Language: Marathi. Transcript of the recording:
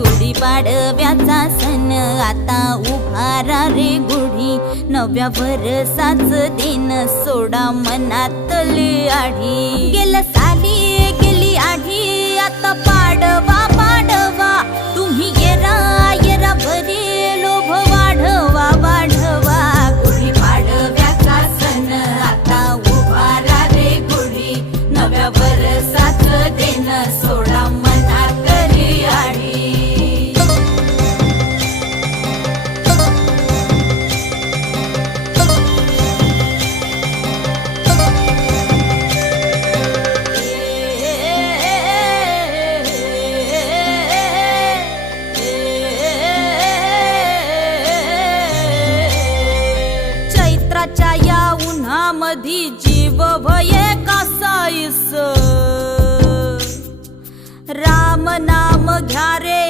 गुढीपाडव्याचा सण आता उभारा रे गुढी, नव्या वर्षाच दिन सोडा मनातली आढी। गेलं साली गेली आढी, आता पाडवा पाडवा, तुम्ही येरा येरा बरे लोभ वाढवा वाढवा। गुढीपाडव्याचा सण आता उभारा रे गुढी, नव्या वर्षाच दिन सोडा मनातली आढी। चैत्राच्या या उन्हामधी जीव भये कासाईस, राम नाम घ्या रे